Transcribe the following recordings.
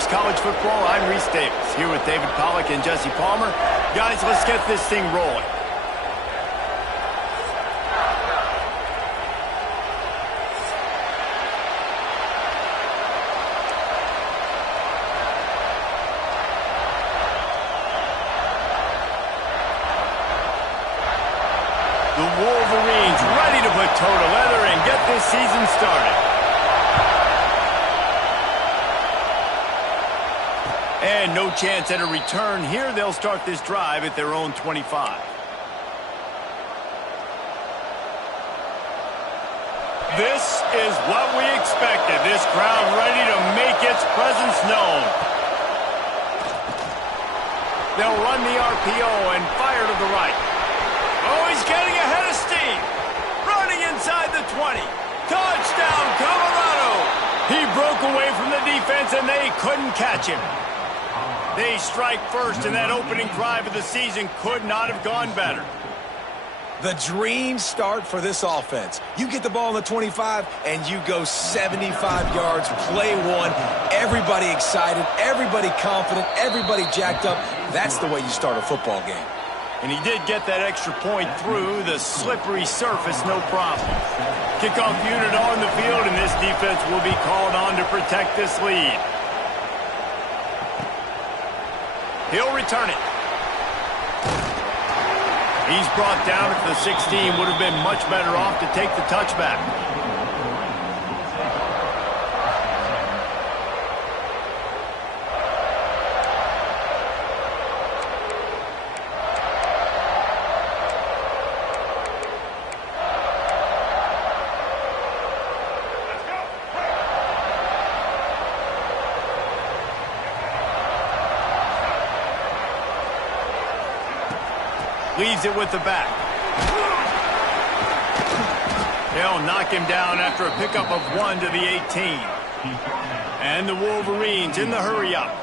Talks College Football. I'm Reese Davis, here with David Pollack and Jesse Palmer. Guys, let's get this thing rolling. The Wolverines ready to put toe to leather and get this season started. And no chance at a return here. They'll start this drive at their own 25. This is what we expected. This crowd ready to make its presence known. They'll run the RPO and fire to the right. Oh, he's getting ahead of steam. Running inside the 20. Touchdown, Colorado. He broke away from the defense, and they couldn't catch him. They strike first, and that opening drive of the season could not have gone better. The dream start for this offense. You get the ball on the 25, and you go 75 yards, play one. Everybody excited, everybody confident, everybody jacked up. That's the way you start a football game. And he did get that extra point through the slippery surface, no problem. Kickoff unit on the field, and this defense will be called on to protect this lead. He'll return it. He's brought down at the 16. Would have been much better off to take the touchback. Leaves it with the back. They'll knock him down after a pickup of 1 to the 18. And the Wolverines in the hurry-up.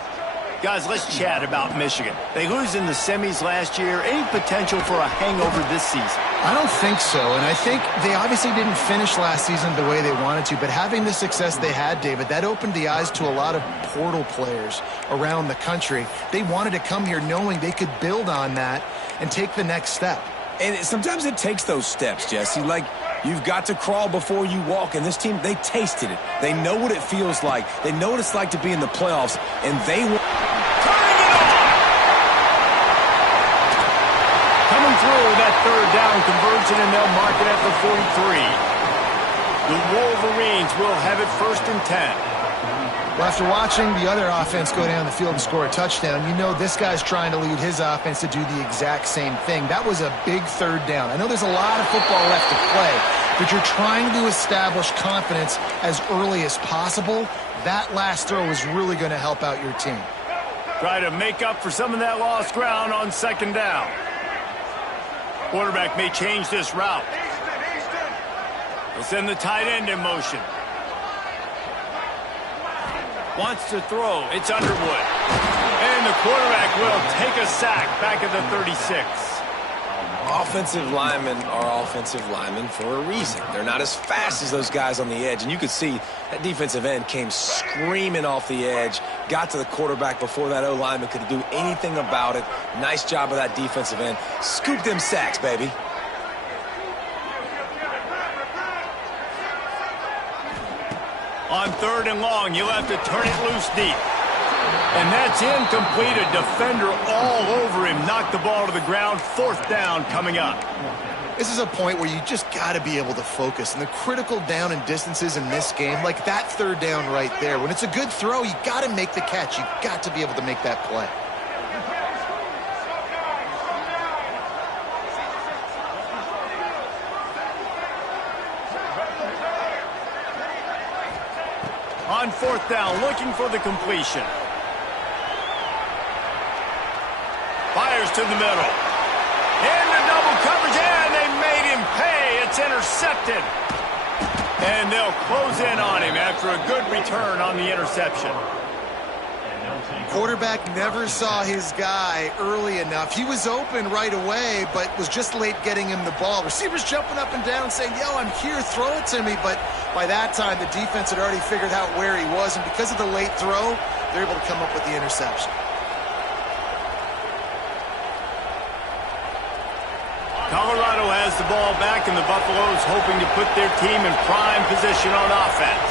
Guys, let's chat about Michigan. They lose in the semis last year. Any potential for a hangover this season? I don't think so, and I think they obviously didn't finish last season the way they wanted to, but having the success they had, David, that opened the eyes to a lot of portal players around the country. They wanted to come here knowing they could build on that and take the next step. And sometimes it takes those steps, Jesse. Like, you've got to crawl before you walk, and this team, they tasted it. They know what it feels like. They know what it's like to be in the playoffs, and they want... Turning it on! Coming through that third down conversion, and they'll mark it at the 43. The Wolverines will have it 1st and 10. Well, after watching the other offense go down the field and score a touchdown, you know this guy's trying to lead his offense to do the exact same thing. That was a big third down. I know there's a lot of football left to play, but you're trying to establish confidence as early as possible. That last throw is really going to help out your team. Try to make up for some of that lost ground on 2nd down. Quarterback may change this route. He'll send the tight end in motion. Wants to throw. It's Underwood. And the quarterback will take a sack back at the 36. Offensive linemen are offensive linemen for a reason. They're not as fast as those guys on the edge. And you could see that defensive end came screaming off the edge, got to the quarterback before that O-lineman could do anything about it. Nice job of that defensive end. Scoop them sacks, baby. On 3rd and long, you'll have to turn it loose deep. And that's incomplete. A defender all over him. Knocked the ball to the ground. 4th down coming up. This is a point where you just got to be able to focus. And the critical down and distances in this game, like that 3rd down right there, when it's a good throw, you got to make the catch. You got to be able to make that play. On 4th down, looking for the completion. Fires to the middle. Into double coverage, and they made him pay. It's intercepted. And they'll close in on him after a good return on the interception. Quarterback never saw his guy early enough. He was open right away, but was just late getting him the ball. Receivers jumping up and down saying, yo, I'm here, throw it to me. But By that time, the defense had already figured out where he was, and because of the late throw, they're able to come up with the interception. Colorado has the ball back, and the Buffaloes hoping to put their team in prime position on offense.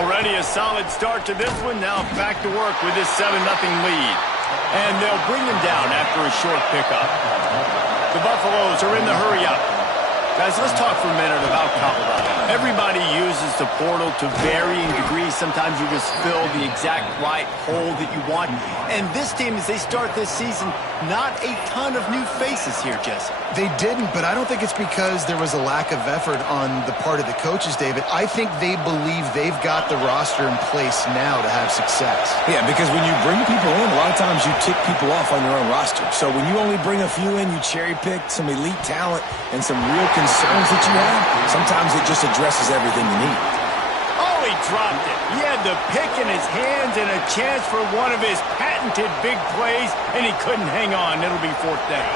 Already a solid start to this one. Now back to work with this 7-0 lead. And they'll bring him down after a short pickup. The Buffaloes are in the hurry-up. Guys, let's talk for a minute about Colorado. Everybody uses the portal to varying degrees. Sometimes you just fill the exact right hole that you want. And this team, as they start this season, not a ton of new faces here, Jesse. They didn't, but I don't think it's because there was a lack of effort on the part of the coaches, David. I think they believe they've got the roster in place now to have success. Yeah, because when you bring people in, a lot of times you tick people off on your own roster. So when you only bring a few in, you cherry-pick some elite talent and some real concerns that you have, sometimes it just addresses everything you need. Oh, he dropped it. He had the pick in his hands and a chance for one of his patented big plays, and he couldn't hang on. It'll be 4th down.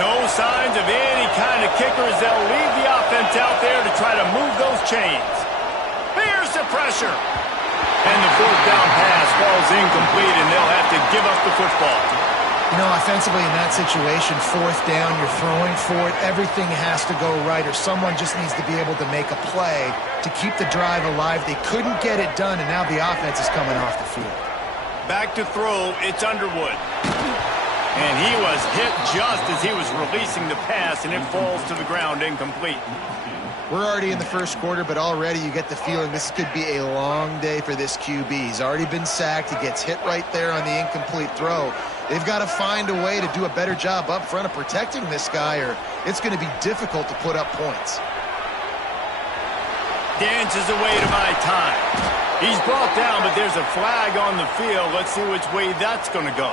No signs of any kind of kickers. They'll leave the offense out there to try to move those chains. Here's the pressure. And the 4th down pass falls incomplete, and they'll have to give up the football. You know, offensively in that situation, 4th down, you're throwing for it. Everything has to go right, or someone just needs to be able to make a play to keep the drive alive. They couldn't get it done, and now the offense is coming off the field. Back to throw, it's Underwood. And he was hit just as he was releasing the pass, and it falls to the ground incomplete. We're already in the first quarter, but already you get the feeling this could be a long day for this QB. He's already been sacked. He gets hit right there on the incomplete throw. They've got to find a way to do a better job up front of protecting this guy, or it's going to be difficult to put up points. Dances away to buy time. He's brought down, but there's a flag on the field. Let's see which way that's going to go.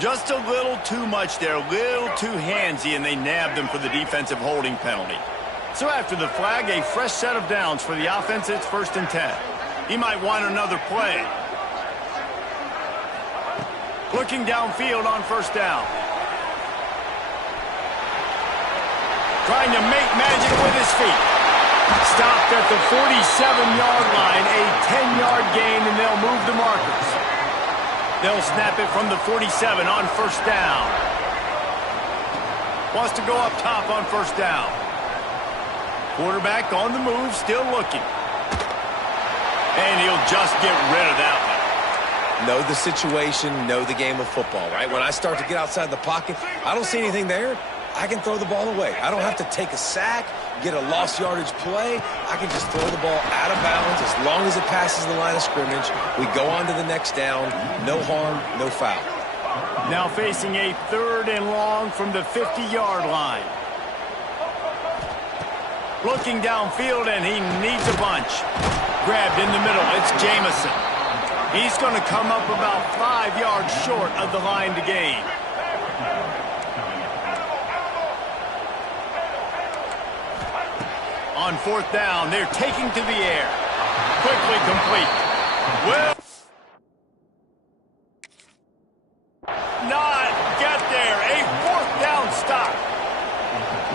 Just a little too much there, a little too handsy, and they nabbed him for the defensive holding penalty. So after the flag, a fresh set of downs for the offense. It's 1st and 10. He might want another play. Looking downfield on 1st down. Trying to make magic with his feet. Stopped at the 47-yard line, a 10-yard gain, and they'll move the markers. They'll snap it from the 47 on 1st down. Wants to go up top on 1st down. Quarterback on the move, still looking. And he'll just get rid of that one. Know the situation, know the game of football, right? When I start to get outside the pocket, I don't see anything there. I can throw the ball away. I don't have to take a sack, get a lost yardage play. I can just throw the ball out of bounds as long as it passes the line of scrimmage. We go on to the next down. No harm, no foul. Now facing a 3rd and long from the 50-yard line. Looking downfield, and he needs a bunch. Grabbed in the middle. It's Jamison. He's going to come up about 5 yards short of the line to gain. On 4th down, they're taking to the air. Quickly complete. Will not get there. A 4th down stop.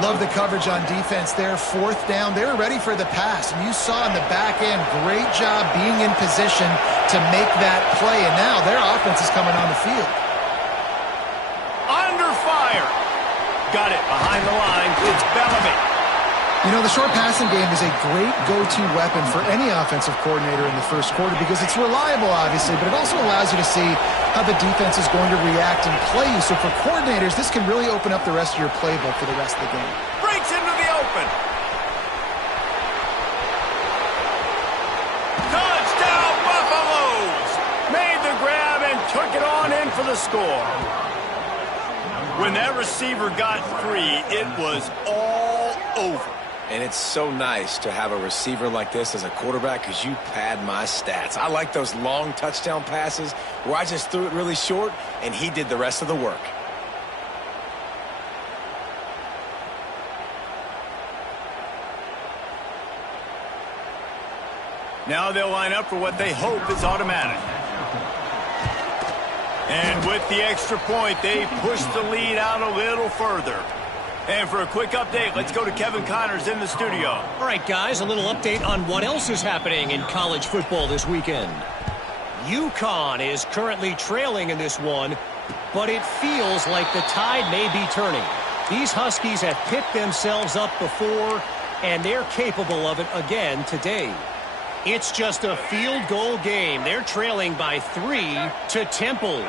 Love the coverage on defense there. 4th down. They were ready for the pass. And you saw in the back end, great job being in position to make that play. And now their offense is coming on the field. Under fire. Got it behind the line. It's Bellamy. You know, the short passing game is a great go-to weapon for any offensive coordinator in the first quarter because it's reliable, obviously, but it also allows you to see how the defense is going to react and play you. So for coordinators, this can really open up the rest of your playbook for the rest of the game. Breaks into the open. Touchdown, Buffaloes! Made the grab and took it on in for the score. When that receiver got free, it was all over. And it's so nice to have a receiver like this as a quarterback because you pad my stats. I like those long touchdown passes where I just threw it really short and he did the rest of the work. Now they'll line up for what they hope is automatic. And with the extra point, they push the lead out a little further. And for a quick update, let's go to Kevin Connors in the studio. All right, guys, a little update on what else is happening in college football this weekend. UConn is currently trailing in this one, but it feels like the tide may be turning. These Huskies have picked themselves up before, and they're capable of it again today. It's just a field goal game. They're trailing by 3 to Temple.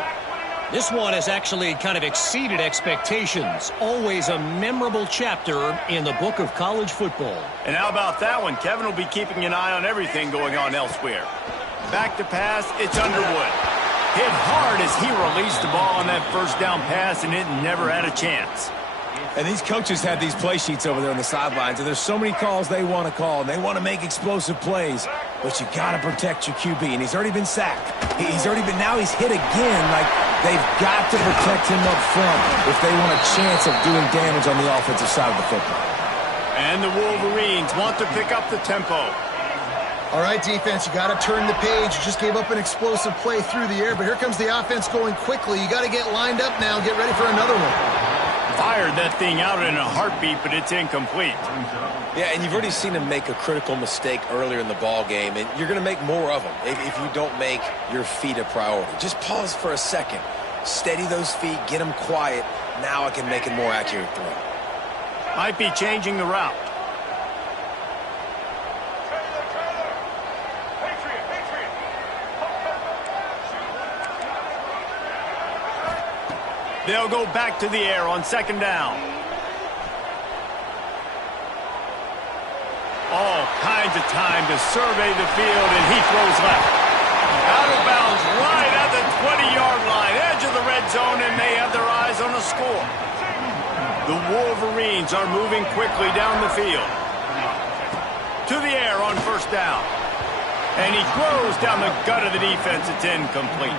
This one has actually kind of exceeded expectations. Always a memorable chapter in the book of college football. And how about that one? Kevin will be keeping an eye on everything going on elsewhere. Back to pass, it's Underwood. Hit hard as he released the ball on that first down pass, and it never had a chance. And these coaches have these play sheets over there on the sidelines, and there's so many calls they want to call, and they want to make explosive plays. But you got to protect your QB, and he's already been sacked. Now he's hit again. Like, they've got to protect him up front if they want a chance of doing damage on the offensive side of the football. And the Wolverines want to pick up the tempo. All right, defense, you got to turn the page. You just gave up an explosive play through the air, but here comes the offense going quickly. You got to get lined up now, get ready for another one. Fired that thing out in a heartbeat, but it's incomplete. Yeah, and you've already seen him make a critical mistake earlier in the ball game, and you're going to make more of them if you don't make your feet a priority. Just pause for a second. Steady those feet, get them quiet. Now I can make a more accurate throw. Might be changing the route. They'll go back to the air on second down. All kinds of time to survey the field, and he throws left. Out of bounds right at the 20-yard line, edge of the red zone, and they have their eyes on a score. The Wolverines are moving quickly down the field. To the air on first down. And he throws down the gut of the defense. It's incomplete.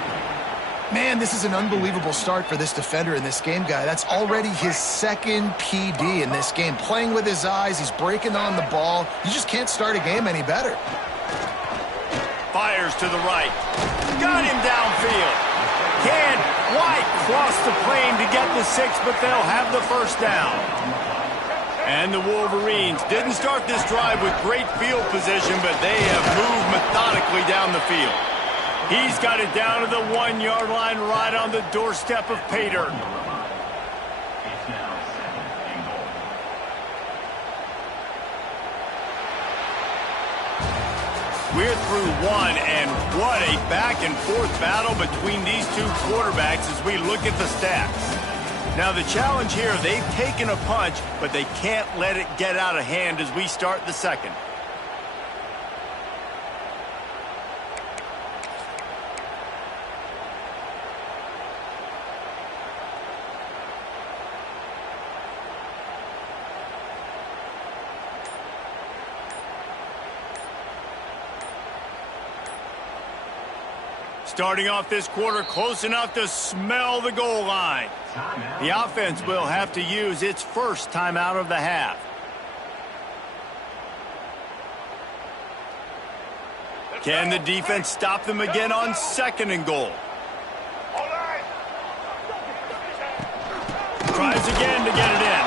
Man, this is an unbelievable start for this defender in this game, guy. That's already his second PD in this game. Playing with his eyes, he's breaking on the ball. You just can't start a game any better. Fires to the right. Got him downfield. Can't quite cross the plane to get the 6, but they'll have the first down. And the Wolverines didn't start this drive with great field position, but they have moved methodically down the field. He's got it down to the 1-yard line right on the doorstep of pay dirt. We're through one, and what a back-and-forth battle between these two quarterbacks as we look at the stats. Now, the challenge here, they've taken a punch, but they can't let it get out of hand as we start the second. Starting off this quarter close enough to smell the goal line. The offense will have to use its first timeout of the half. Can the defense stop them again on second and goal? Tries again to get it in.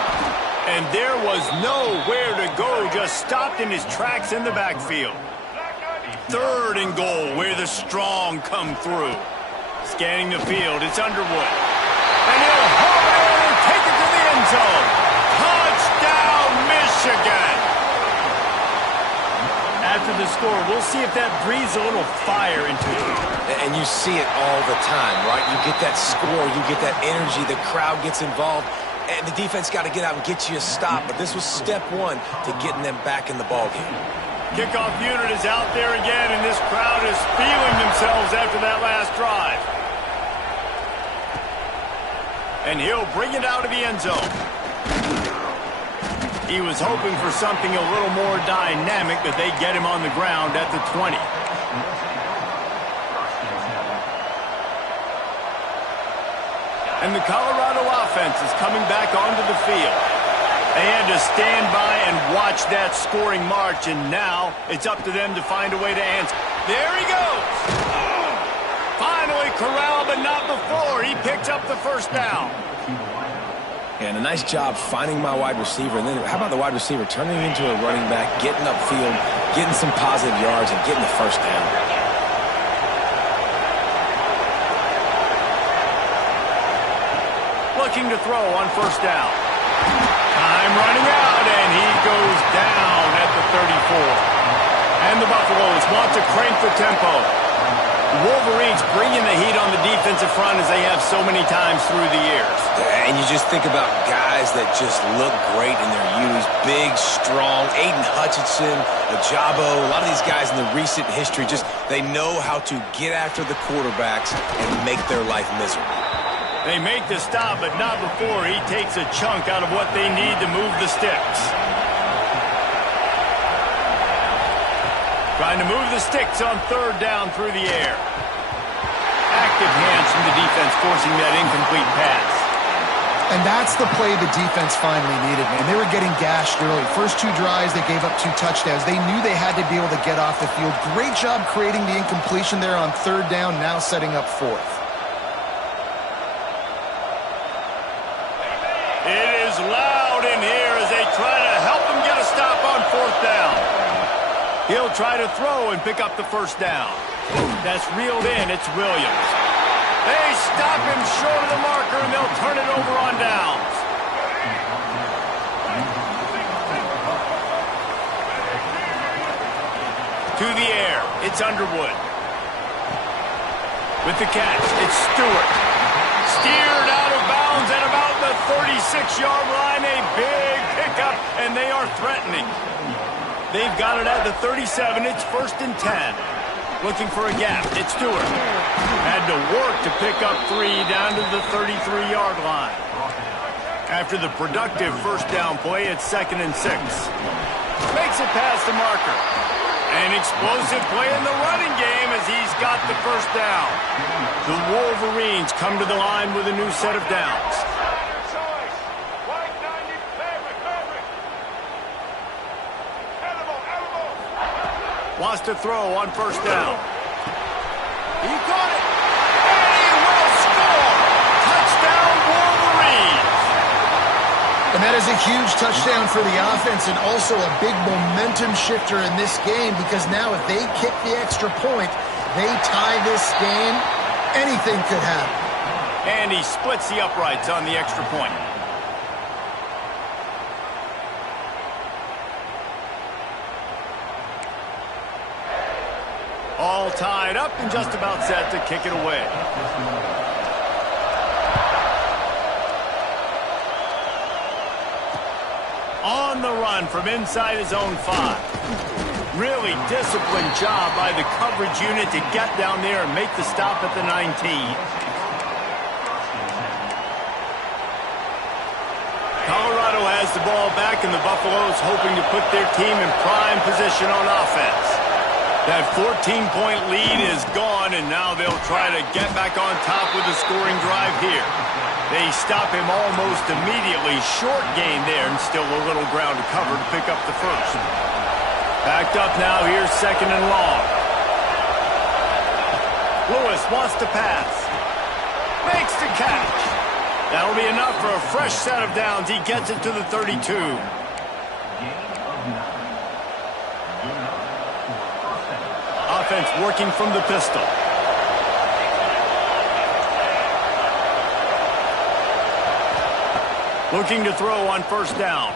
And there was nowhere to go, just stopped in his tracks in the backfield. Third and goal, where the strong come through. Scanning the field, it's Underwood. And he'll haul it and take it to the end zone. Touchdown, Michigan! After the score, we'll see if that breathes a little fire into it. And you see it all the time, right? You get that score, you get that energy, the crowd gets involved, and the defense got to get out and get you a stop. But this was step one to getting them back in the ballgame. Kickoff unit is out there again, and this crowd is feeling themselves after that last drive. And he'll bring it out of the end zone. He was hoping for something a little more dynamic, but they get him on the ground at the 20. And the Colorado offense is coming back onto the field. They had to stand by and watch that scoring march, and now it's up to them to find a way to answer. There he goes. Finally corralled, but not before. He picks up the first down. Yeah, and a nice job finding my wide receiver. And then how about the wide receiver turning into a running back, getting upfield, getting some positive yards, and getting the first down. Looking to throw on first down. Time running out, and he goes down at the 34. And the Buffaloes want to crank the tempo. The Wolverines bringing the heat on the defensive front as they have so many times through the years. And you just think about guys that just look great in their youth. Big, strong, Aiden Hutchinson, Ajabo, a lot of these guys in the recent history, just they know how to get after the quarterbacks and make their life miserable. They make the stop, but not before he takes a chunk out of what they need to move the sticks. Trying to move the sticks on third down through the air. Active hands from the defense forcing that incomplete pass. And that's the play the defense finally needed, man. They were getting gashed early. First 2 drives, they gave up 2 touchdowns. They knew they had to be able to get off the field. Great job creating the incompletion there on third down, now setting up fourth. It is loud in here as they try to help him get a stop on fourth down. He'll try to throw and pick up the first down. That's reeled in. It's Williams. They stop him short of the marker, and they'll turn it over on downs. To the air. It's Underwood. With the catch, it's Stewart. Steered out of bounds at about the 36-yard line. A big pickup, and they are threatening. They've got it at the 37. It's 1st and 10. Looking for a gap. It's Stewart. Had to work to pick up 3 down to the 33-yard line. After the productive first down play, it's 2nd and 6. Makes it past the marker. An explosive play in the running game as he's got the first down. The Wolverines come to the line with a new set of downs. Wants to throw on first down. He got it. And he will score. Touchdown, Wolverines. And that is a huge touchdown for the offense and also a big momentum shifter in this game because now if they kick the extra point, they tie this game, anything could happen. And he splits the uprights on the extra point. All tied up and just about set to kick it away. On the run from inside his own 5. Really disciplined job by the coverage unit to get down there and make the stop at the 19. Colorado has the ball back, and the Buffaloes hoping to put their team in prime position on offense. That 14-point lead is gone, and now they'll try to get back on top with a scoring drive here. They stop him almost immediately. Short gain there, and still a little ground to cover to pick up the first. Backed up now, here's 2nd and long. Lewis wants to pass. Makes the catch. That'll be enough for a fresh set of downs. He gets it to the 32. Offense working from the pistol. Looking to throw on first down.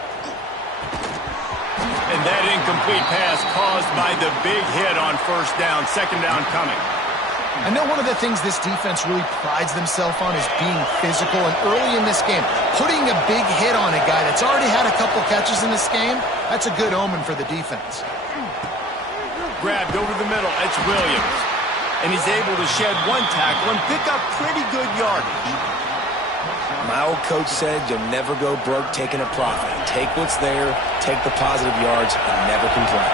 And that incomplete pass caused by the big hit on first down. 2nd down coming. I know one of the things this defense really prides themselves on is being physical, and early in this game, putting a big hit on a guy that's already had a couple catches in this game, that's a good omen for the defense. Grabbed over the middle. It's Williams. And he's able to shed 1 tackle and pick up pretty good yardage. My old coach said you'll never go broke taking a profit. Take what's there, take the positive yards, and never complain.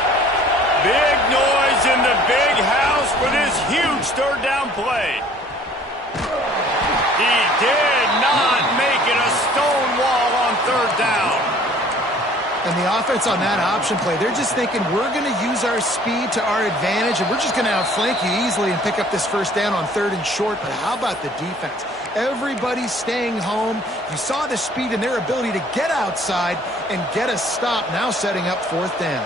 Big noise in the big house for this huge third down play. He did not make it a stone wall on third down. And the offense on that option play, they're just thinking we're going to use our speed to our advantage, and we're just going to outflank you easily and pick up this first down on 3rd and short. But how about the defense? Everybody's staying home. You saw the speed and their ability to get outside and get a stop, now setting up 4th down.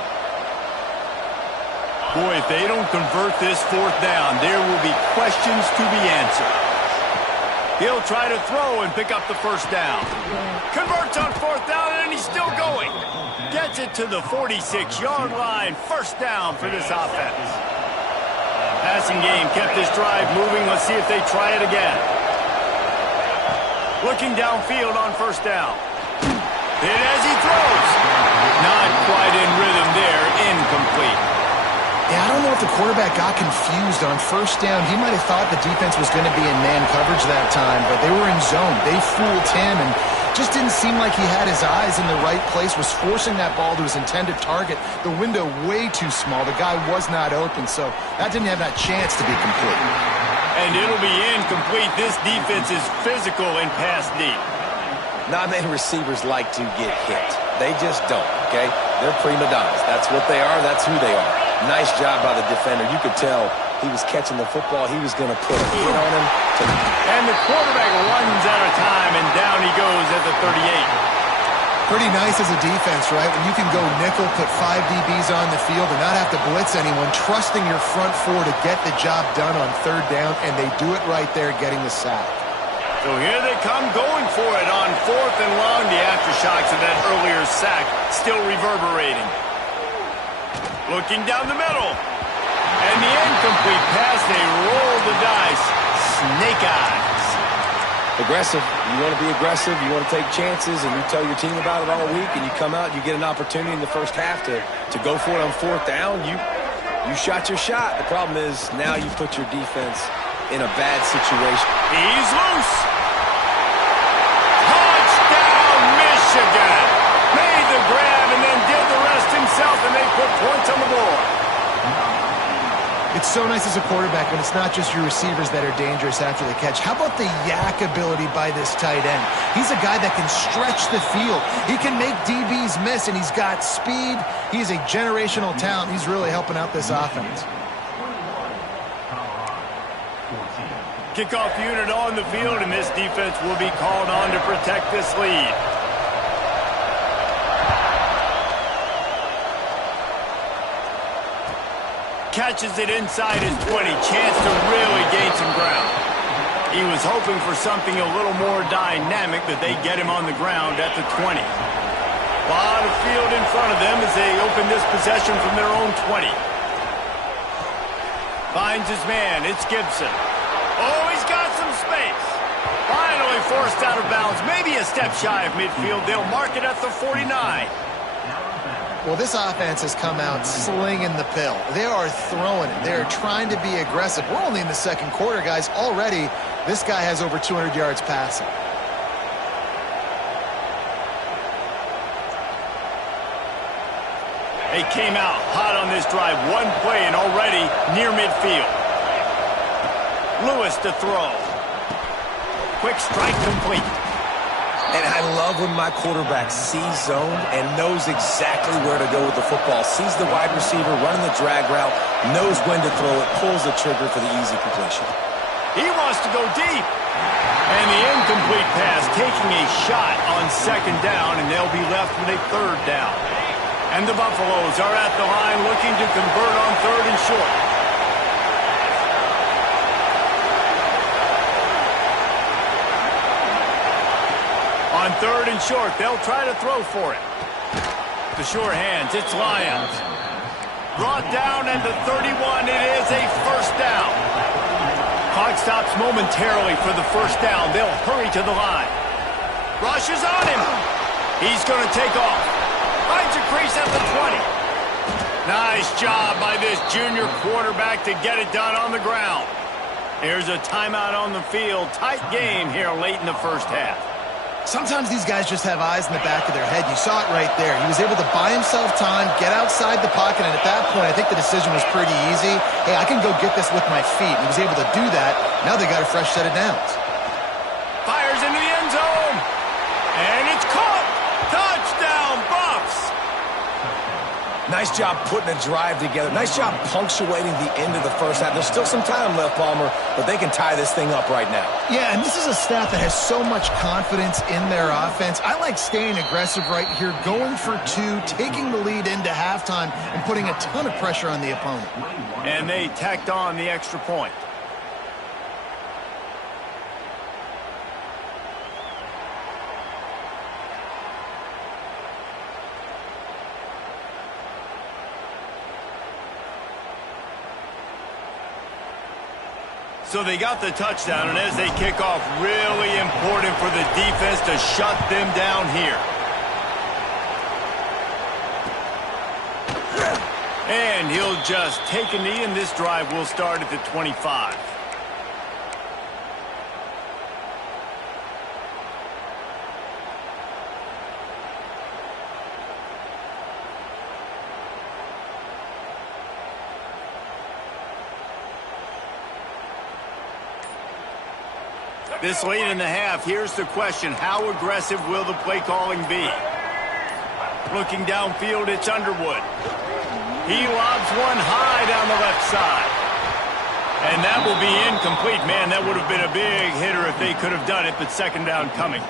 Boy, if they don't convert this 4th down, there will be questions to be answered. He'll try to throw and pick up the first down. Converts on 4th down, and he's still going. Gets it to the 46-yard line. First down for this offense. Passing game kept this drive moving. Let's see if they try it again. Looking downfield on first down. Hit as he throws. Not quite in rhythm there. Incomplete. Yeah, I don't know if the quarterback got confused on first down. He might have thought the defense was going to be in man coverage that time, but they were in zone. They fooled him and just didn't seem like he had his eyes in the right place, was forcing that ball to his intended target. The window way too small. The guy was not open, so that didn't have that chance to be complete. And it'll be incomplete. This defense is physical and pass deep. Not many receivers like to get hit. They just don't, okay? They're prima donnas. That's what they are. That's who they are. Nice job by the defender. You could tell he was catching the football. He was going to put a hit on him. And the quarterback runs out of time, and down he goes at the 38. Pretty nice as a defense, right? When you can go nickel, put 5 DBs on the field and not have to blitz anyone, trusting your front 4 to get the job done on 3rd down, and they do it right there, getting the sack. So here they come going for it on 4th and long. The aftershocks of that earlier sack still reverberating. Looking down the middle. And the incomplete pass, they roll the dice. Snake eyes. Aggressive. You want to be aggressive. You want to take chances, and you tell your team about it all week, and you come out, you get an opportunity in the first half to go for it on 4th down. You shot your shot. The problem is now you put your defense in a bad situation. He's loose. Touchdown, Michigan. Made the grab and then did the rest himself, and they put points on the board. It's so nice as a quarterback when it's not just your receivers that are dangerous after the catch. How about the yak ability by this tight end? He's a guy that can stretch the field. He can make DBs miss, and he's got speed. He's a generational talent. He's really helping out this offense. Kickoff unit on the field, and this defense will be called on to protect this lead. Catches it inside his 20. Chance to really gain some ground. He was hoping for something a little more dynamic, that they get him on the ground at the 20. A lot of field in front of them as they open this possession from their own 20. Finds his man. It's Gibson. Oh, he's got some space. Finally forced out of bounds. Maybe a step shy of midfield. They'll mark it at the 49. Well, this offense has come out slinging the pill. They are throwing it. They're trying to be aggressive. We're only in the 2nd quarter, guys. Already, this guy has over 200 yards passing. They came out hot on this drive. One play and already near midfield. Lewis to throw. Quick strike complete. And I love when my quarterback sees zone and knows exactly where to go with the football. Sees the wide receiver running the drag route, knows when to throw it, pulls the trigger for the easy completion. He wants to go deep. And the incomplete pass taking a shot on 2nd down, and they'll be left with a 3rd down. And the Buffaloes are at the line looking to convert on 3rd and short. On 3rd and short, they'll try to throw for it. The sure hands, it's Lyons. Brought down at the 31, it is a first down. Clock stops momentarily for the first down. They'll hurry to the line. Rush is on him. He's going to take off. Finds a crease at the 20. Nice job by this junior quarterback to get it done on the ground. Here's a timeout on the field. Tight game here late in the first half. Sometimes these guys just have eyes in the back of their head. You saw it right there. He was able to buy himself time, get outside the pocket, and at that point, I think the decision was pretty easy. Hey, I can go get this with my feet. He was able to do that. Now they got a fresh set of downs. Fires into the end zone. And it's caught. Touchdown, Buffs. Nice job putting a drive together. Nice job punctuating the end of the first half. There's still some time left, Palmer, but they can tie this thing up right now. Yeah, and this is a staff that has so much confidence in their offense. I like staying aggressive right here, going for two, taking the lead into halftime, and putting a ton of pressure on the opponent. And they tacked on the extra point. So they got the touchdown, and as they kick off, really important for the defense to shut them down here. And he'll just take a knee, and this drive will start at the 25. This late in the half, here's the question. How aggressive will the play calling be? Looking downfield, it's Underwood. He lobs one high down the left side. And that will be incomplete. Man, that would have been a big hitter if they could have done it, but second down coming.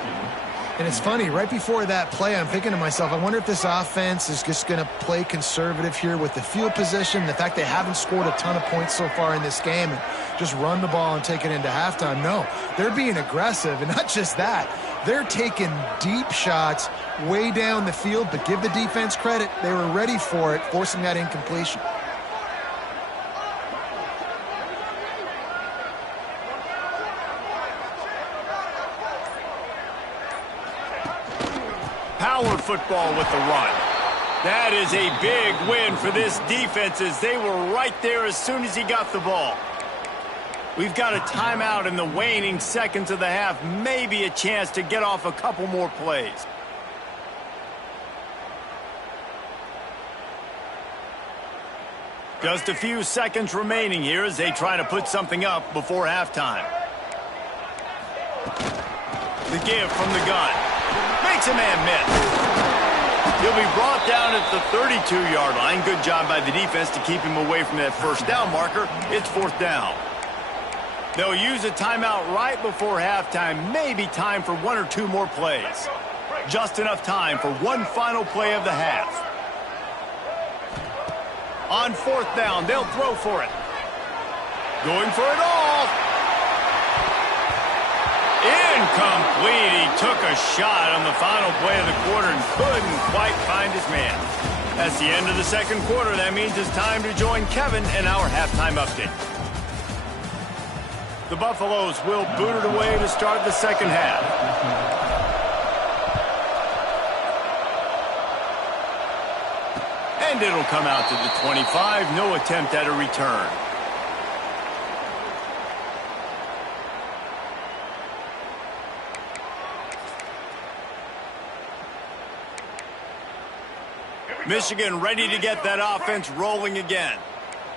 And it's funny, right before that play, I'm thinking to myself, I wonder if this offense is just going to play conservative here with the field position, the fact they haven't scored a ton of points so far in this game, and just run the ball and take it into halftime. No, they're being aggressive, and not just that. They're taking deep shots way down the field, but give the defense credit. They were ready for it, forcing that incompletion. Power football with the run. That is a big win for this defense as they were right there as soon as he got the ball. We've got a timeout in the waning seconds of the half. Maybe a chance to get off a couple more plays. Just a few seconds remaining here as they try to put something up before halftime. The give from the gun. Makes a man miss. He'll be brought down at the 32-yard line. Good job by the defense to keep him away from that first down marker. It's fourth down. They'll use a timeout right before halftime. Maybe time for one or two more plays. Just enough time for one final play of the half. On fourth down, they'll throw for it. Going for it all. Incomplete. He took a shot on the final play of the quarter and couldn't quite find his man. That's the end of the second quarter. That means it's time to join Kevin in our halftime update. The Buffaloes will boot it away to start the second half. And it'll come out to the 25. No attempt at a return. Michigan ready to get that offense rolling again.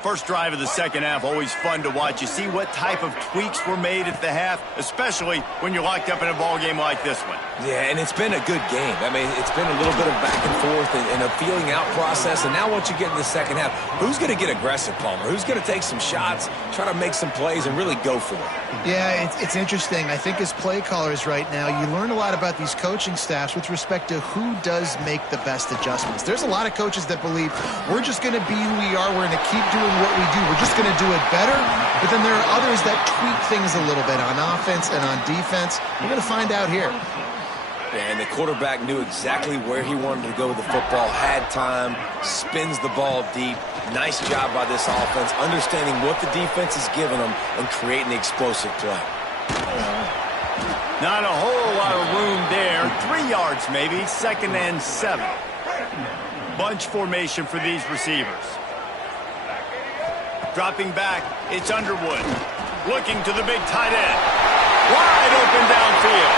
First drive of the second half, always fun to watch. You see what type of tweaks were made at the half, especially when you're locked up in a ball game like this one. Yeah, and it's been a good game. I mean, it's been a little bit of back and forth and a feeling out process. And now once you get in the second half, who's going to get aggressive, Palmer? Who's going to take some shots, try to make some plays, and really go for it? Yeah, it's interesting. I think as play callers right now, you learn a lot about these coaching staffs with respect to who does make the best adjustments. There's a lot of coaches that believe we're just going to be who we are. We're going to keep doing what we do. We're just going to do it better. But then there are others that tweak things a little bit on offense and on defense. We're going to find out here. Yeah, and the quarterback knew exactly where he wanted to go with the football, had time, spins the ball deep. Nice job by this offense, understanding what the defense is giving them and creating the explosive play. Not a whole lot of room there. 3 yards maybe, 2nd and 7. Bunch formation for these receivers. Dropping back, it's Underwood. Looking to the big tight end. Wide open downfield.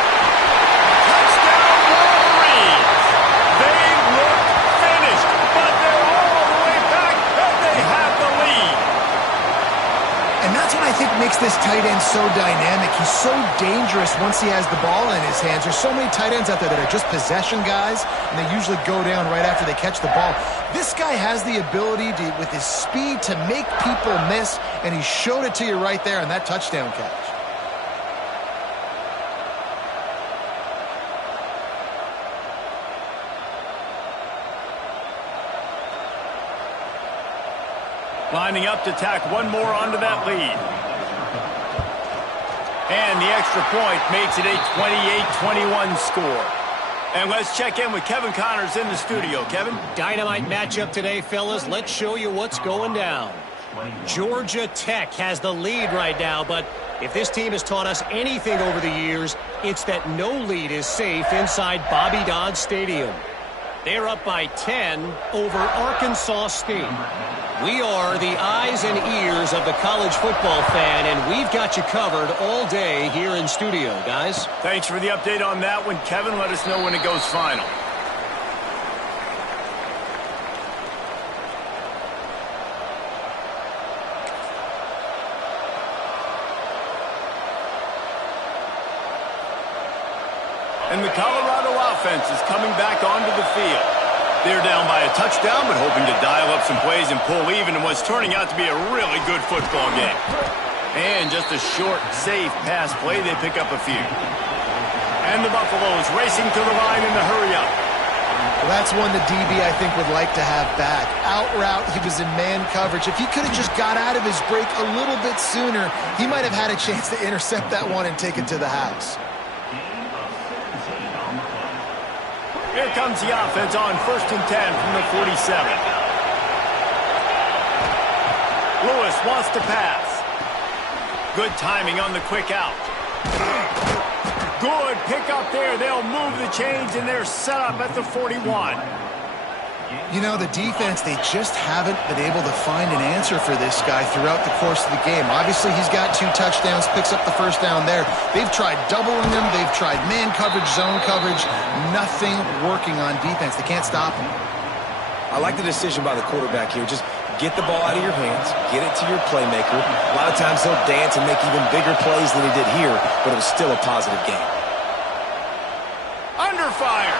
Touchdown Wolverines! They look finished, but they're all the way back, and they have the lead. And that's what I think makes this tight end so dynamic. He's so dangerous once he has the ball in his hands. There's so many tight ends out there that are just possession guys, and they usually go down right after they catch the ball. This guy has the ability to, with his speed, to make people miss, and he showed it to you right there on that touchdown catch. Lining up to tack one more onto that lead. And the extra point makes it a 28-21 score. And let's check in with Kevin Connors in the studio. Kevin? Dynamite matchup today, fellas. Let's show you what's going down. Georgia Tech has the lead right now, but if this team has taught us anything over the years, it's that no lead is safe inside Bobby Dodd Stadium. They're up by 10 over Arkansas State. We are the eyes and ears of the college football fan, and we've got you covered all day here in studio, guys. Thanks for the update on that one, Kevin. Let us know when it goes final. And the Colorado offense is coming back onto the field. They're down by a touchdown, but hoping to dial up some plays and pull even in what's turning out to be a really good football game. And just a short, safe pass play, they pick up a few. And the Buffaloes racing to the line in the hurry-up. Well, that's one the DB, I think, would like to have back. Out route, he was in man coverage. If he could have just got out of his break a little bit sooner, he might have had a chance to intercept that one and take it to the house. Here comes the offense on 1st and 10 from the 47. Lewis wants to pass. Good timing on the quick out. Good pick up there. They'll move the chains, and they're set up at the 41. You know, the defense, they just haven't been able to find an answer for this guy throughout the course of the game. Obviously, he's got 2 touchdowns, picks up the first down there. They've tried doubling him. They've tried man coverage, zone coverage. Nothing working on defense. They can't stop him. I like the decision by the quarterback here. Just get the ball out of your hands, get it to your playmaker. A lot of times he'll dance and make even bigger plays than he did here, but it was still a positive game. Under fire.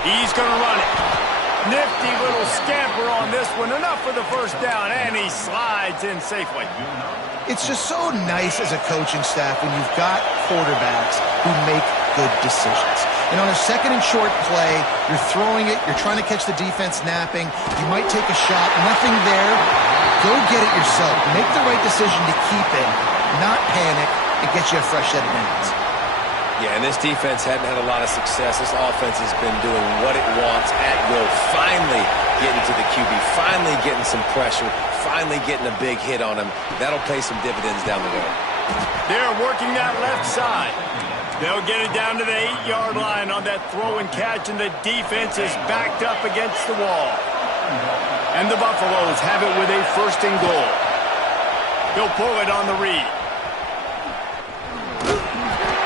He's going to run it. Nifty little scamper on this one. Enough for the first down, and he slides in safely. It's just so nice as a coaching staff when you've got quarterbacks who make good decisions. And on a 2nd and short play, you're throwing it, you're trying to catch the defense napping, you might take a shot, nothing there. Go get it yourself. Make the right decision to keep it, not panic, and get you a fresh set of downs. Yeah, and this defense hadn't had a lot of success. This offense has been doing what it wants at will. Finally getting to the QB, finally getting some pressure, finally getting a big hit on him. That'll pay some dividends down the road. They're working that left side. They'll get it down to the 8-yard line on that throw and catch, and the defense is backed up against the wall. And the Buffaloes have it with a 1st and goal. He'll pull it on the read.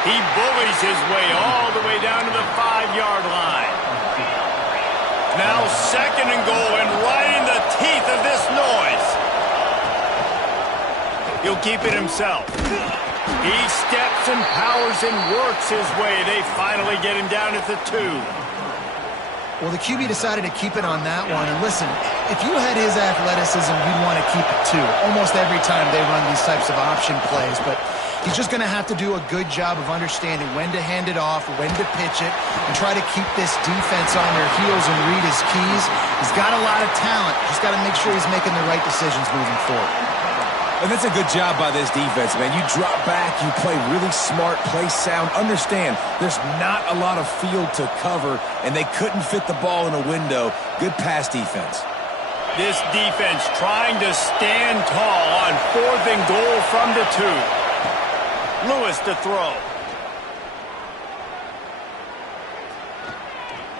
He bullies his way all the way down to the 5-yard line. Now 2nd and goal, and right in the teeth of this noise. He'll keep it himself. He steps and powers and works his way. They finally get him down at the 2. Well, the QB decided to keep it on that one. And listen, if you had his athleticism, you'd want to keep it too. Almost every time they run these types of option plays. But he's just going to have to do a good job of understanding when to hand it off, when to pitch it, and try to keep this defense on their heels and read his keys. He's got a lot of talent. Just got to make sure he's making the right decisions moving forward. And that's a good job by this defense, man. You drop back, you play really smart, play sound. Understand, there's not a lot of field to cover, and they couldn't fit the ball in a window. Good pass defense. This defense trying to stand tall on 4th and goal from the 2. Lewis to throw.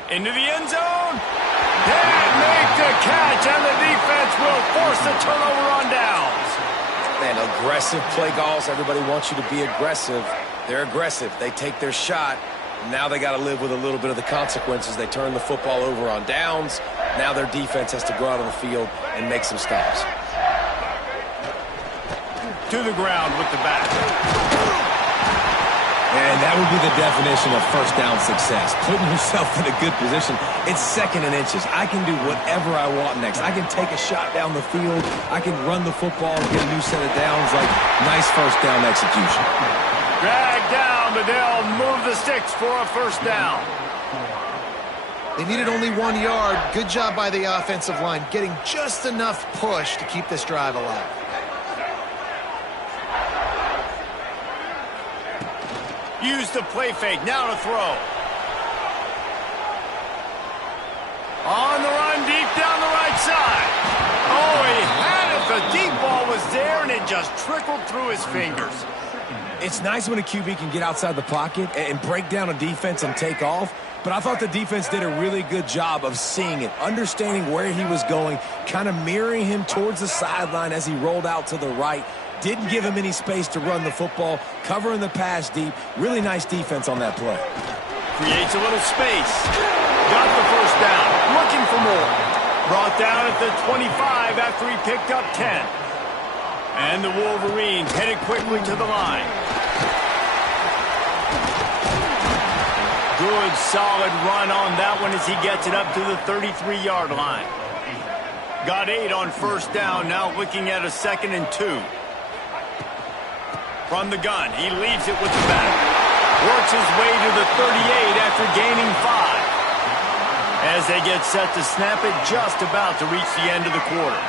Into the end zone. Can't make the catch, and the defense will force the turnover on downs. Man, aggressive play calls. Everybody wants you to be aggressive. They're aggressive. They take their shot. Now they got to live with a little bit of the consequences. They turn the football over on downs. Now their defense has to go out on the field and make some stops. to the ground with the back. And that would be the definition of first down success. Putting yourself in a good position. It's second and inches. I can do whatever I want next. I can take a shot down the field. I can run the football and get a new set of downs. Like, nice first down execution. Drag down, but they'll move the sticks for a first down. They needed only 1 yard. Good job by the offensive line, getting just enough push to keep this drive alive. Use the play fake, now to throw. On the run, deep down the right side. Oh, he had it. The deep ball was there, and it just trickled through his fingers. It's nice when a QB can get outside the pocket and break down a defense and take off, but I thought the defense did a really good job of seeing it, understanding where he was going, kind of mirroring him towards the sideline as he rolled out to the right. Didn't give him any space to run the football, covering the pass deep. Really nice defense on that play. Creates a little space. Got the first down. Looking for more. Brought down at the 25 after he picked up 10. And the Wolverines headed quickly to the line. Good, solid run on that one as he gets it up to the 33-yard line. Got 8 on first down, now looking at a 2nd and 2. From the gun, he leaves it with the back. Works his way to the 38 after gaining 5. As they get set to snap it, just about to reach the end of the quarter.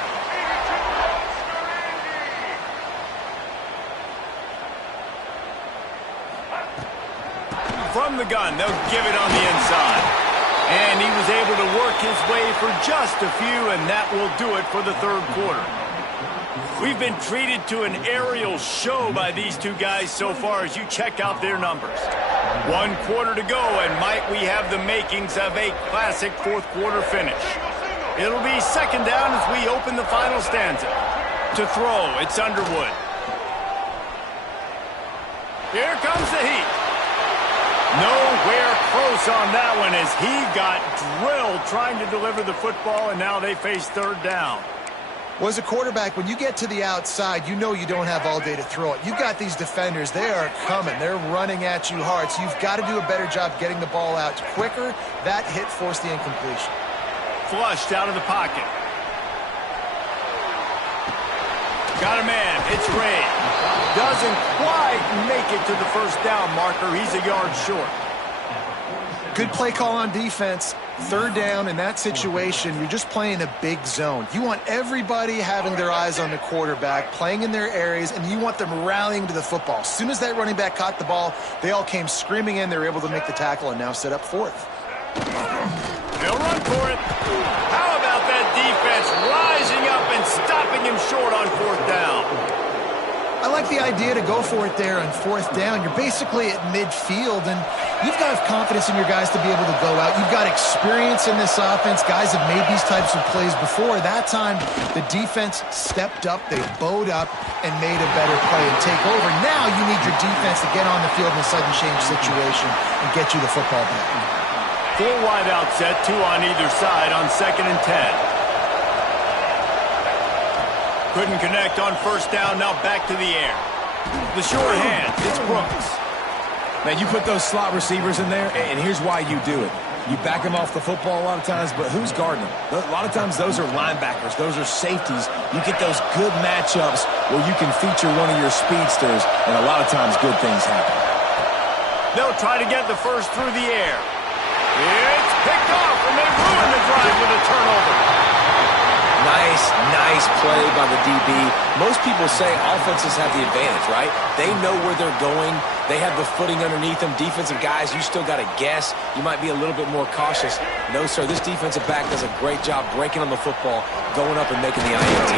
From the gun, they'll give it on the inside. And he was able to work his way for just a few, and that will do it for the third quarter. We've been treated to an aerial show by these two guys so far as you check out their numbers. 1 quarter to go, and might we have the makings of a classic fourth quarter finish. It'll be second down as we open the final stanza. To throw, it's Underwood. Here comes the heat. Nowhere close on that one as he got drilled trying to deliver the football, and now they face third down. Well, as a quarterback, when you get to the outside, you know you don't have all day to throw it. You've got these defenders. They are coming. They're running at you hard. So you've got to do a better job getting the ball out quicker. That hit forced the incompletion. Flushed out of the pocket. Got a man. It's Ray. Doesn't quite make it to the first down marker. He's a yard short. Good play call on defense. Third down in that situation, you're just playing a big zone. You want everybody having their eyes on the quarterback, playing in their areas, and you want them rallying to the football. As soon as that running back caught the ball, they all came screaming in. They were able to make the tackle and now set up fourth. They'll run for it. How about that defense rising up and stopping him short on fourth down? I like the idea to go for it there on fourth down. You're basically at midfield, and you've got to have confidence in your guys to be able to go out. You've got experience in this offense. Guys have made these types of plays before. That time, the defense stepped up. They bowed up and made a better play and take over. Now you need your defense to get on the field in a sudden change situation and get you the football back. 4 wide out set, 2 on either side on 2nd and 10. Couldn't connect on first down, now back to the air. The short hands, it's Brooks. Man, you put those slot receivers in there, and here's why you do it. You back them off the football a lot of times, but who's guarding them? A lot of times those are linebackers. Those are safeties. You get those good matchups where you can feature one of your speedsters, and a lot of times good things happen. They'll try to get the first through the air. It's picked off, and they ruin the drive with a turnover. Nice play by the DB. Most people say offenses have the advantage, right? They know where they're going. They have the footing underneath them. Defensive guys, you still got to guess. You might be a little bit more cautious. No, sir, this defensive back does a great job breaking on the football, going up and making the INT.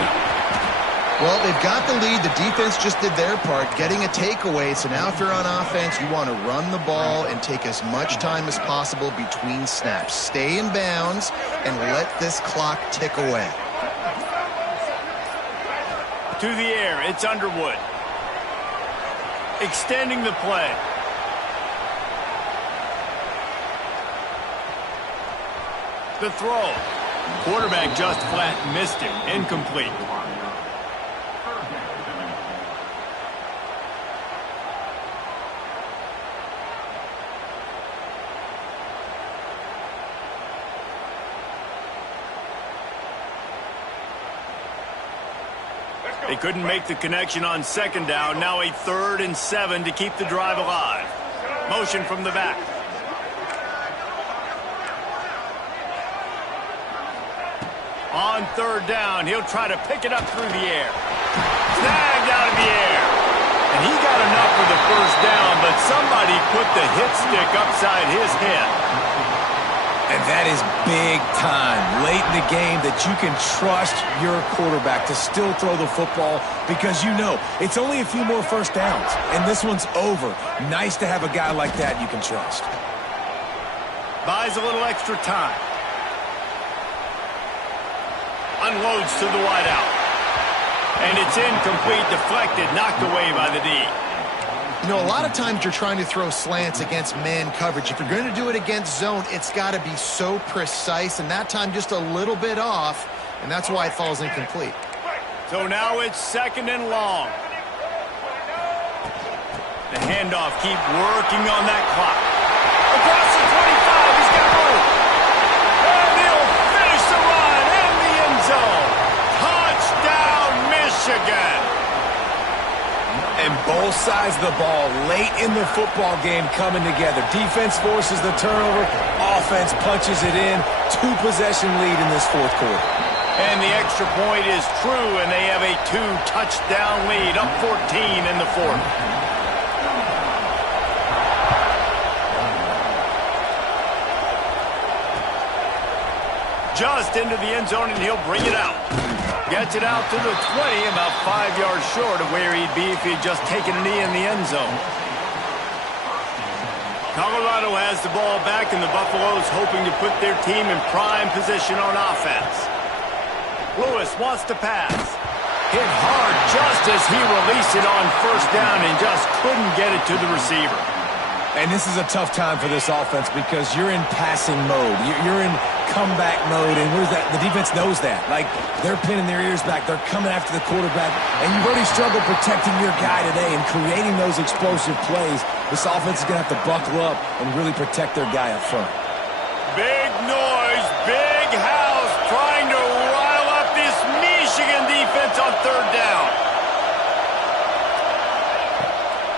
Well, they've got the lead. The defense just did their part, getting a takeaway. So now if you're on offense, you want to run the ball and take as much time as possible between snaps. Stay in bounds and let this clock tick away. To the air, it's Underwood. Extending the play. The throw. Quarterback just flat missed it. Incomplete. They couldn't make the connection on second down. Now a 3rd and 7 to keep the drive alive. Motion from the back. On 3rd down, he'll try to pick it up through the air. Snagged out of the air. And he got enough for the 1st down, but somebody put the hit stick upside his head. And that is big time, late in the game, that you can trust your quarterback to still throw the football because you know it's only a few more 1st downs, and this one's over. Nice to have a guy like that you can trust. Buys a little extra time. Unloads to the wideout. And it's incomplete, deflected, knocked away by the D. You know, a lot of times you're trying to throw slants against man coverage. If you're going to do it against zone, it's got to be so precise, and that time just a little bit off, and that's why it falls incomplete. So now it's 2nd and long. The handoff, keep working on that clock. Across the 25, he's got room. And he'll finish the run in the end zone. Touchdown, Michigan. And both sides of the ball late in the football game coming together. Defense forces the turnover. Offense punches it in. 2-possession lead in this 4th quarter. And the extra point is true, and they have a 2-touchdown lead, up 14 in the 4th. Just into the end zone, and he'll bring it out. Gets it out to the 20, about 5 yards short of where he'd be if he'd just taken a knee in the end zone. Colorado has the ball back, and the Buffaloes hoping to put their team in prime position on offense. Lewis wants to pass. Hit hard just as he released it on 1st down and just couldn't get it to the receiver. And this is a tough time for this offense because you're in passing mode. You're in comeback mode, and what is that? The defense knows that. Like, they're pinning their ears back. They're coming after the quarterback, and you've already struggled protecting your guy today and creating those explosive plays. This offense is going to have to buckle up and really protect their guy up front. Big noise, big house, trying to rile up this Michigan defense on 3rd down.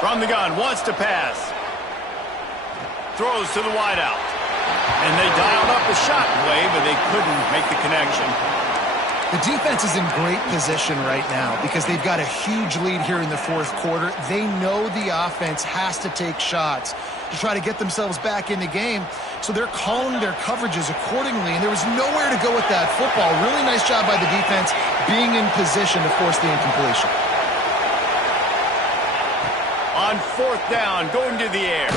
From the gun, wants to pass. Throws to the wideout. And they dialed up the shot play, but they couldn't make the connection. The defense is in great position right now because they've got a huge lead here in the 4th quarter. They know the offense has to take shots to try to get themselves back in the game, so they're calling their coverages accordingly, and there was nowhere to go with that football. Really nice job by the defense being in position to force the incompletion. On 4th down, going to the air.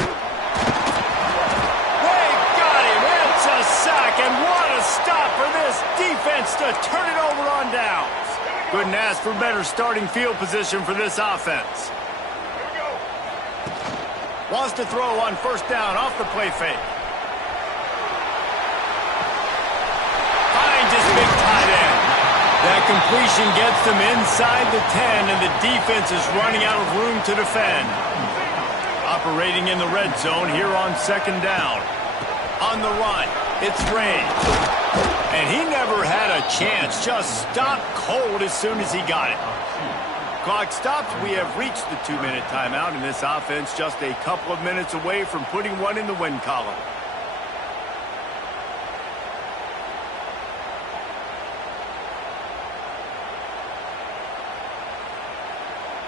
Sack, and what a stop for this defense to turn it over on downs. Couldn't ask for better starting field position for this offense. Wants to throw on 1st down off the play fake. Finds his big tight end. That completion gets them inside the 10, and the defense is running out of room to defend. Operating in the red zone here on 2nd down. On the run. It's range. And he never had a chance. Just stopped cold as soon as he got it. Clock stops. We have reached the 2-minute timeout, and this offense just a couple of minutes away from putting one in the win column.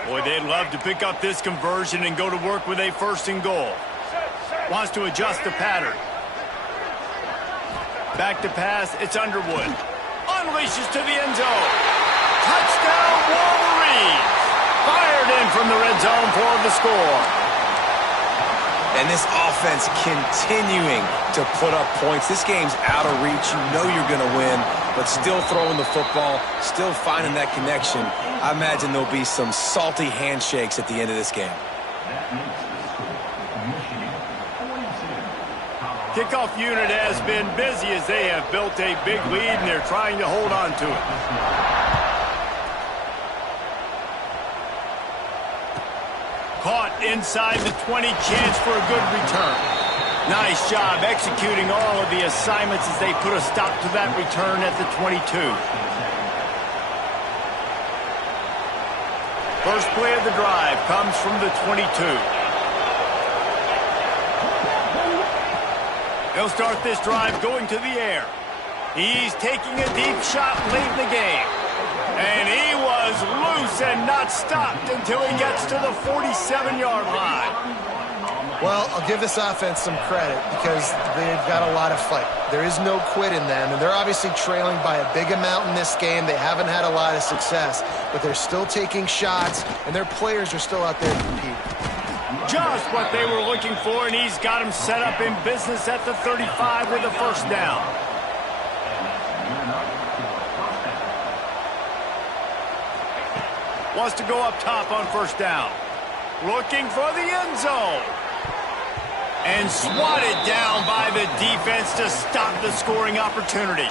Boy, they'd love to pick up this conversion and go to work with a 1st and goal. Wants to adjust the pattern. Back to pass, it's Underwood. Unleashes to the end zone. Touchdown, Wolverines! Fired in from the red zone for the score. And this offense continuing to put up points. This game's out of reach. You know you're going to win, but still throwing the football, still finding that connection. I imagine there'll be some salty handshakes at the end of this game. Kickoff unit has been busy as they have built a big lead, and they're trying to hold on to it. Caught inside the 20, chance for a good return. Nice job executing all of the assignments as they put a stop to that return at the 22. First play of the drive comes from the 22. He'll start this drive going to the air. He's taking a deep shot late in the game. And he was loose and not stopped until he gets to the 47-yard line. Well, I'll give this offense some credit because they've got a lot of fight. There is no quit in them, and they're obviously trailing by a big amount in this game. They haven't had a lot of success, but they're still taking shots, and their players are still out there competing. Just what they were looking for, and he's got him set up in business at the 35 with a first down. Wants to go up top on first down. Looking for the end zone. And swatted down by the defense to stop the scoring opportunity.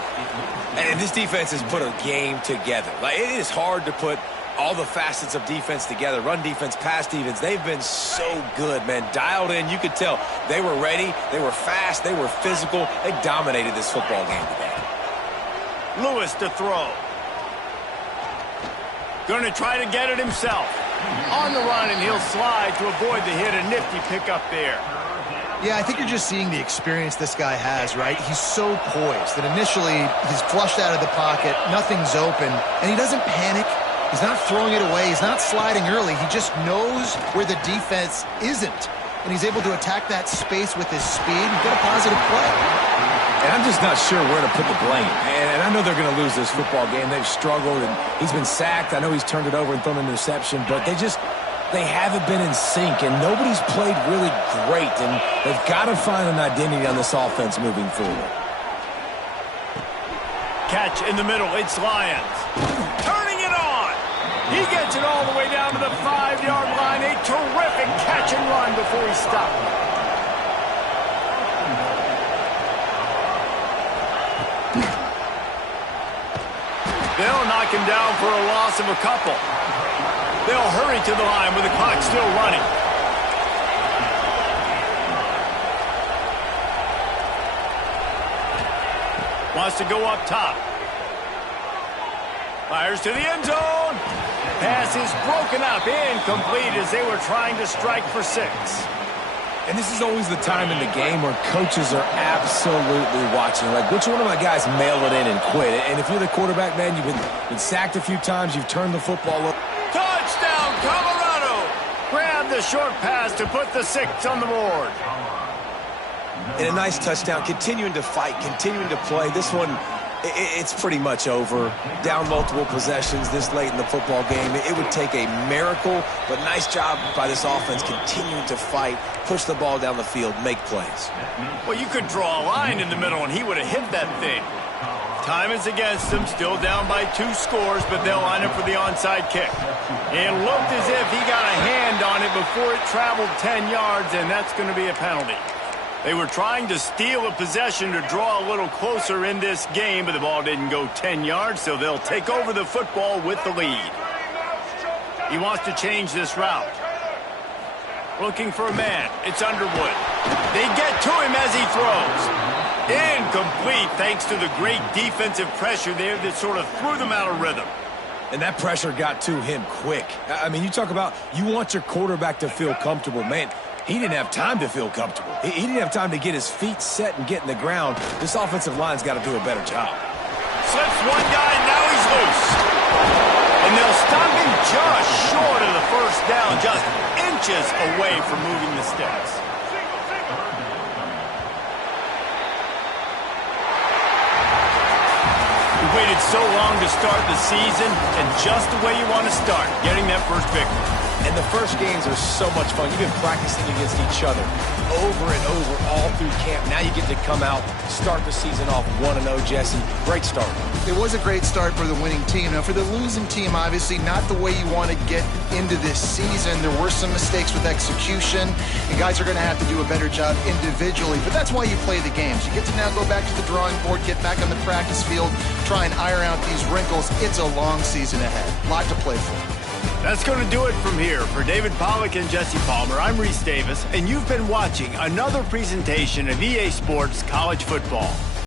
And this defense has put a game together. Like, it is hard to put all the facets of defense together. Run defense, pass defense. They've been so good, man. Dialed in. You could tell they were ready. They were fast. They were physical. They dominated this football game today. Lewis to throw. Going to try to get it himself. On the run, and he'll slide to avoid the hit. A nifty pickup there. Yeah, I think you're just seeing the experience this guy has, right? He's so poised that initially he's flushed out of the pocket, nothing's open, and he doesn't panic. He's not throwing it away. He's not sliding early. He just knows where the defense isn't, and he's able to attack that space with his speed and get a positive play. And I'm just not sure where to put the blame. And I know they're going to lose this football game. They've struggled, and he's been sacked. I know he's turned it over and thrown an interception, but they haven't been in sync, and nobody's played really great, and they've got to find an identity on this offense moving forward. Catch in the middle. It's Lions. Turning it on. He gets it all the way down to the 5-yard line. A terrific catch and run before he stopped. They'll knock him down for a loss of a couple. They'll hurry to the line with the clock still running. Wants to go up top. Fires to the end zone. Pass is broken up, incomplete as they were trying to strike for 6. And this is always the time in the game where coaches are absolutely watching. Like, which one of my guys mail it in and quit? And if you're the quarterback, man, you've been sacked a few times, you've turned the football over. Touchdown, Colorado! Grab the short pass to put the 6 on the board. And a nice touchdown, continuing to fight, continuing to play. This one, it's pretty much over. Down multiple possessions this late in the football game. It would take a miracle, but nice job by this offense continuing to fight, push the ball down the field, make plays. Well, you could draw a line in the middle, and he would have hit that thing. Time is against them, still down by 2 scores, but they'll line up for the onside kick. It looked as if he got a hand on it before it traveled 10 yards, and that's going to be a penalty. They were trying to steal a possession to draw a little closer in this game, but the ball didn't go 10 yards, so they'll take over the football with the lead. He wants to change this route. Looking for a man. It's Underwood. They get to him as he throws. Incomplete thanks to the great defensive pressure there that sort of threw them out of rhythm. And that pressure got to him quick. I mean, you talk about you want your quarterback to feel comfortable. Man, he didn't have time to feel comfortable. He didn't have time to get his feet set and get in the ground. This offensive line's got to do a better job. Slips one guy, now he's loose. And they'll stop him just short of the first down, just inches away from moving the sticks. We waited so long to start the season, and just the way you want to start, getting that first victory. And the first games are so much fun. You've been practicing against each other over and over all through camp. Now you get to come out, start the season off 1-0, Jesse. Great start. It was a great start for the winning team. Now, for the losing team, obviously not the way you want to get into this season. There were some mistakes with execution, and guys are going to have to do a better job individually. But that's why you play the games. You get to now go back to the drawing board, get back on the practice field, try and iron out these wrinkles. It's a long season ahead. A lot to play for. That's going to do it from here. For David Pollack and Jesse Palmer, I'm Reese Davis, and you've been watching another presentation of EA Sports College Football.